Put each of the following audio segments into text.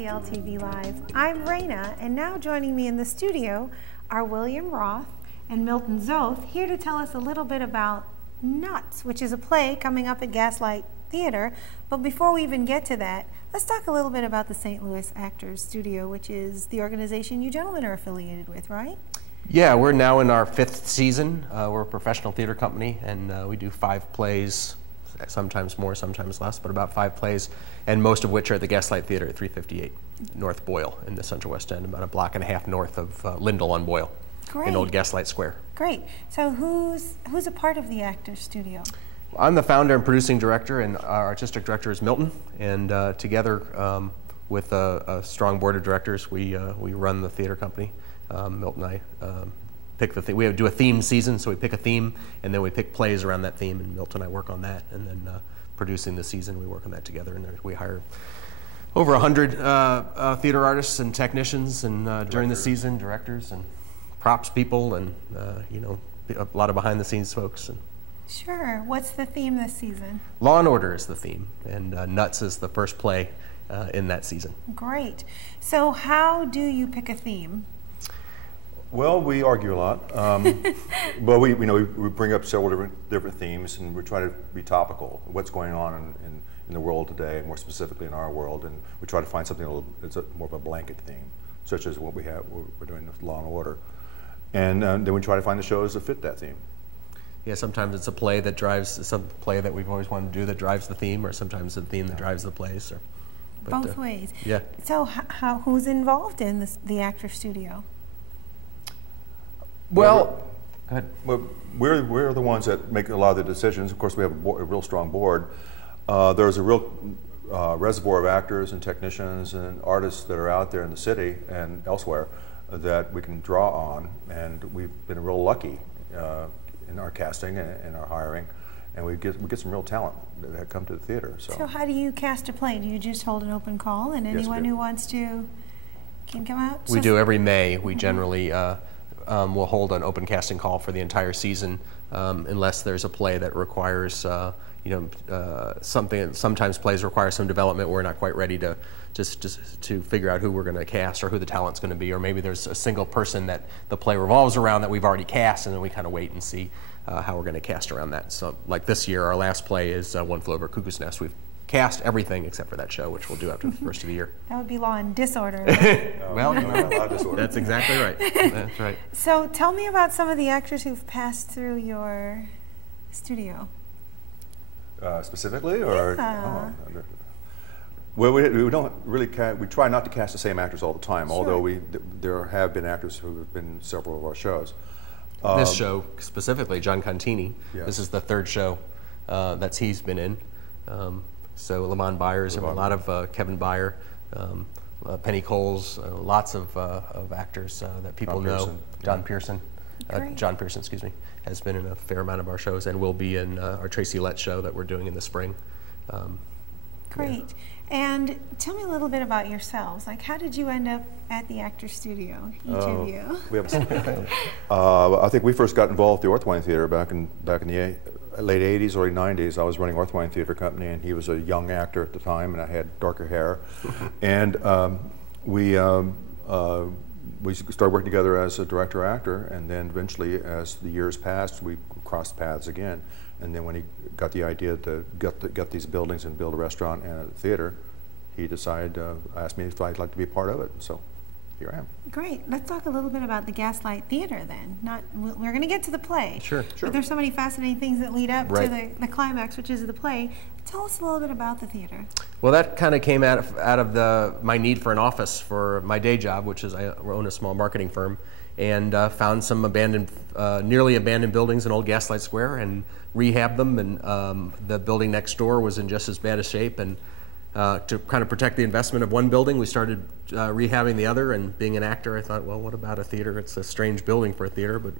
STL TV Live. I'm Raynah, and now joining me in the studio are William Roth and Milton Zoth, here to tell us a little bit about Nuts, which is a play coming up at Gaslight Theater. But before we even get to that, let's talk a little bit about the St. Louis Actors Studio, which is the organization you gentlemen are affiliated with, right? Yeah, we're now in our 5th season. We're a professional theater company, and we do 5 plays, sometimes more, sometimes less, but about 5 plays, and most of which are at the Gaslight Theater at 358 North Boyle in the Central West End, about a block and a half north of Lindell on Boyle. Great. In Old Gaslight Square. Great. So who's a part of the Actors Studio? I'm the founder and producing director, and our artistic director is Milton, and together with a strong board of directors, we run the theater company. Milton and I pick the theme. We do a theme season, so we pick a theme, and then we pick plays around that theme, and Milton and I work on that, and then producing the season, we work on that together, and we hire over 100 theater artists and technicians, and during the season, directors and props people, and you know, a lot of behind-the-scenes folks. And sure. What's the theme this season? Law and Order is the theme, and Nuts is the first play in that season. Great. So how do you pick a theme? Well, we argue a lot, but we bring up several different themes, and we try to be topical. What's going on in the world today, more specifically in our world, and we try to find something that's more of a blanket theme, such as what we're doing with Law and Order, and then we try to find the shows that fit that theme. Yeah, sometimes it's a play that drives some play that we've always wanted to do that drives the theme, or sometimes the theme that drives the plays. Both ways. Yeah. So who's involved in the Actors Studio? Well, go ahead. Well, we're the ones that make a lot of the decisions. Of course, we have a real strong board. There's a real reservoir of actors and technicians and artists that are out there in the city and elsewhere that we can draw on, and we've been real lucky in our casting and our hiring, and we get some real talent that come to the theater. So how do you cast a play? Do you just hold an open call, and anyone who wants to can come out? We do every May. We generally we'll hold an open casting call for the entire season, unless there's a play that requires, something. Sometimes plays require some development. We're not quite ready to just to figure out who we're going to cast or who the talent's going to be, or maybe there's a single person that the play revolves around that we've already cast, and then we kind of wait and see how we're going to cast around that. So, like this year, our last play is One Flew Over Cuckoo's Nest. We've cast everything except for that show, which we'll do after the first of the year. That would be Law and Disorder. Well, that's exactly right. That's right. So tell me about some of the actors who've passed through your studio. Specifically, or? Yeah. Well, we don't really we try not to cast the same actors all the time, sure. although there have been actors who have been in several of our shows. This show specifically, John Contini. Yes. This is the 3rd show that he's been in. So Lamont Byers, and a lot of Kevin Byer, Penny Coles, lots of actors that people know. John Pearson. John Pearson, excuse me, has been in a fair amount of our shows, and will be in our Tracy Lett show that we're doing in the spring. Great. Yeah. And tell me a little bit about yourselves. Like, how did you end up at the Actors Studio, each of you? I think we first got involved with the Orthwein Theater back in the late 80s, early 90s. I was running Orthwein Theater Company, and he was a young actor at the time, and I had darker hair. And we started working together as a director-actor, and then eventually, as the years passed, we crossed paths again. And then when he got the idea to get these buildings and build a restaurant and a theater, he decided, asked me if I'd like to be a part of it. So here I am. Great. Let's talk a little bit about the Gaslight Theater then. We're going to get to the play. Sure. But there's so many fascinating things that lead up to the climax, which is the play. Tell us a little bit about the theater. Well, that kind of came out of my need for an office for my day job, which is I own a small marketing firm, and found some nearly abandoned buildings in Old Gaslight Square and rehabbed them. And the building next door was in just as bad a shape. And to kind of protect the investment of one building, we started rehabbing the other. And being an actor, I thought, well, what about a theater? It's a strange building for a theater, but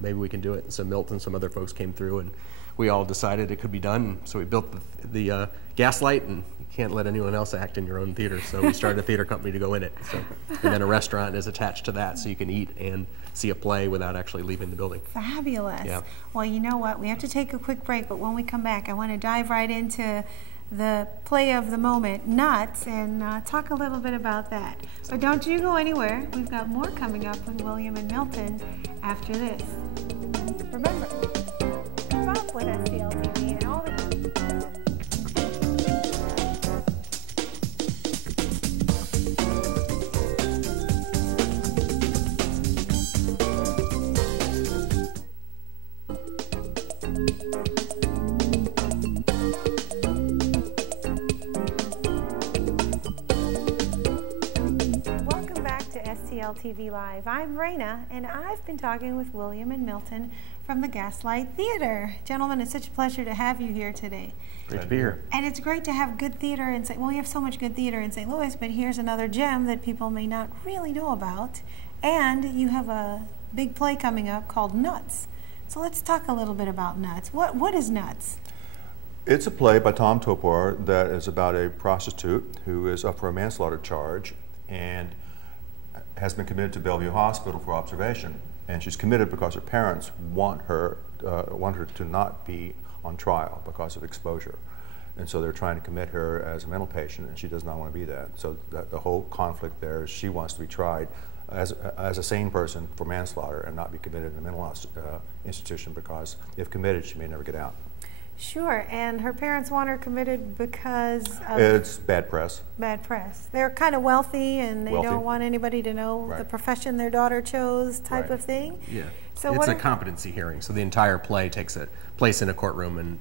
maybe we can do it. And so Milton and some other folks came through, and we all decided it could be done. So we built the Gaslight, and you can't let anyone else act in your own theater. So we started a theater company to go in it. So, and then a restaurant is attached to that, so you can eat and see a play without actually leaving the building. Fabulous. Yeah. Well, you know what? We have to take a quick break, but when we come back, I want to dive right into the play of the moment, Nuts, and talk a little bit about that. But don't you go anywhere. We've got more coming up with William and Milton after this. Remember, keep up with STL TV and all the... STL TV Live. I'm Raynah, and I've been talking with William and Milton from the Gaslight Theater. Gentlemen, it's such a pleasure to have you here today. Great to be here. And it's great to have good theater in St. Well, we have so much good theater in St. Louis, but here's another gem that people may not really know about. And you have a big play coming up called Nuts. So let's talk a little bit about Nuts. What is Nuts? It's a play by Tom Topor that is about a prostitute who is up for a manslaughter charge and has been committed to Bellevue Hospital for observation. And she's committed because her parents want her to not be on trial because of exposure. And so they're trying to commit her as a mental patient, and she does not want to be that. So the whole conflict there is she wants to be tried as a sane person for manslaughter and not be committed in a mental institution, because if committed, she may never get out. Sure, and her parents want her committed because of... It's bad press. Bad press. They're kind of wealthy, and they don't want anybody to know the profession their daughter chose, type of thing. Yeah, so it's a competency hearing, so the entire play takes place in a courtroom and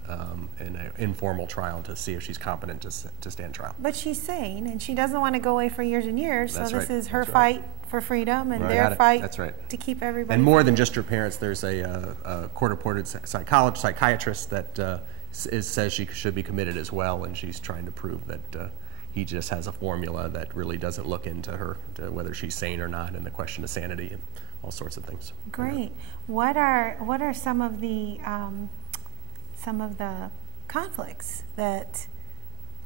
in an informal trial to see if she's competent to stand trial. But she's sane, and she doesn't want to go away for years and years, so this is her fight for freedom and their fight to keep everybody. And more than just her parents, there's a court-appointed psychiatrist that says she should be committed as well, and she's trying to prove that he just has a formula that really doesn't look into her, to whether she's sane or not, and the question of sanity and all sorts of things. Great. What are some of the conflicts that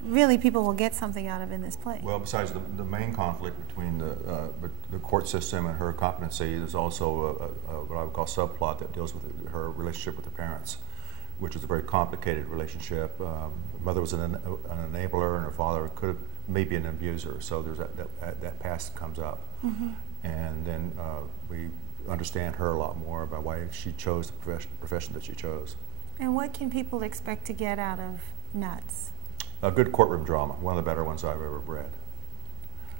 really people will get something out of in this play? Well, besides the main conflict between the court system and her competency, there's also what I would call subplot that deals with her relationship with her parents, which is a very complicated relationship. Her mother was an enabler, and her father could maybe an abuser. So there's that past comes up, and then we understand her a lot more about why she chose the profession that she chose. And what can people expect to get out of Nuts? A good courtroom drama, one of the better ones I've ever read.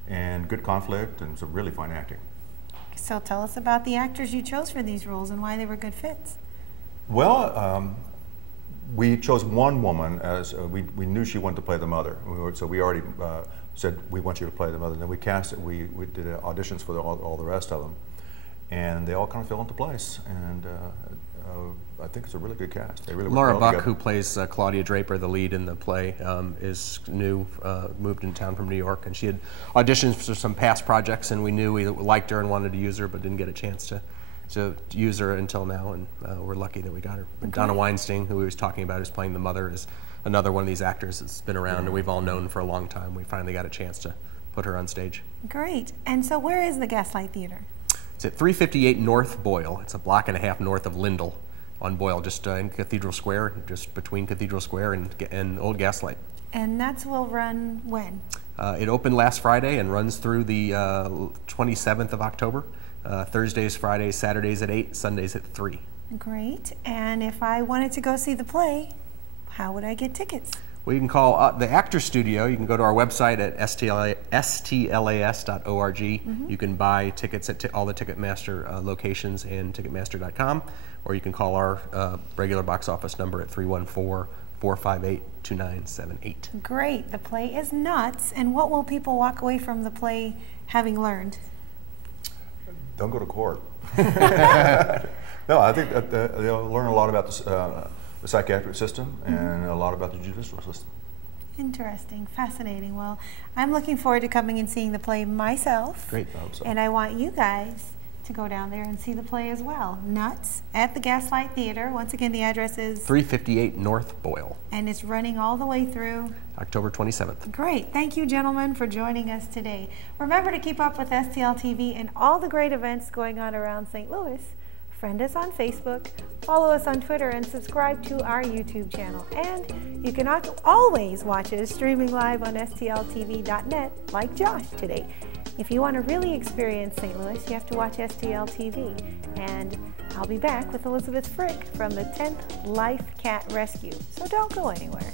And good conflict and some really fine acting. So tell us about the actors you chose for these roles and why they were good fits. Well, we chose one woman as, we knew she wanted to play the mother. So we already said, we want you to play the mother. And then we cast it, we did auditions for all the rest of them. And they all kind of fell into place. And I think it's a really good cast. They really Laura Buck, who plays Claudia Draper, the lead in the play, is new, moved in town from New York, and she had auditioned for some past projects, and we knew we liked her and wanted to use her, but didn't get a chance to use her until now, and we're lucky that we got her. And Donna Weinstein, who we was talking about, who's playing the mother, is another one of these actors that's been around and we've all known for a long time. We finally got a chance to put her on stage. Great. And so where is the Gaslight Theater? It's at 358 North Boyle. It's a block and a half north of Lindell on Boyle, just in Cathedral Square, just between Cathedral Square and Old Gaslight. And Nuts will run when? It opened last Friday and runs through the 27th of October. Thursdays, Fridays, Saturdays at 8, Sundays at 3. Great. And if I wanted to go see the play, how would I get tickets? Well, you can call the Actors Studio. You can go to our website at stlas.org. You can buy tickets at all the Ticketmaster locations and Ticketmaster.com, or you can call our regular box office number at 314-458-2978. Great. The play is Nuts. And what will people walk away from the play having learned? Don't go to court. No, I think that they'll learn a lot about the psychiatric system and a lot about the judicial system. Interesting, fascinating. Well, I'm looking forward to coming and seeing the play myself. Great. I hope so. And I want you guys to go down there and see the play as well. Nuts at the Gaslight Theater. Once again, the address is 358 North Boyle. And it's running all the way through October 27th. Great. Thank you, gentlemen, for joining us today. Remember to keep up with STL TV and all the great events going on around St. Louis. Friend us on Facebook, follow us on Twitter, and subscribe to our YouTube channel. And you can always watch us streaming live on STLTV.net like Josh today. If you want to really experience St. Louis, you have to watch STL TV. And I'll be back with Elizabeth Frick from the 10th Life Cat Rescue, so don't go anywhere.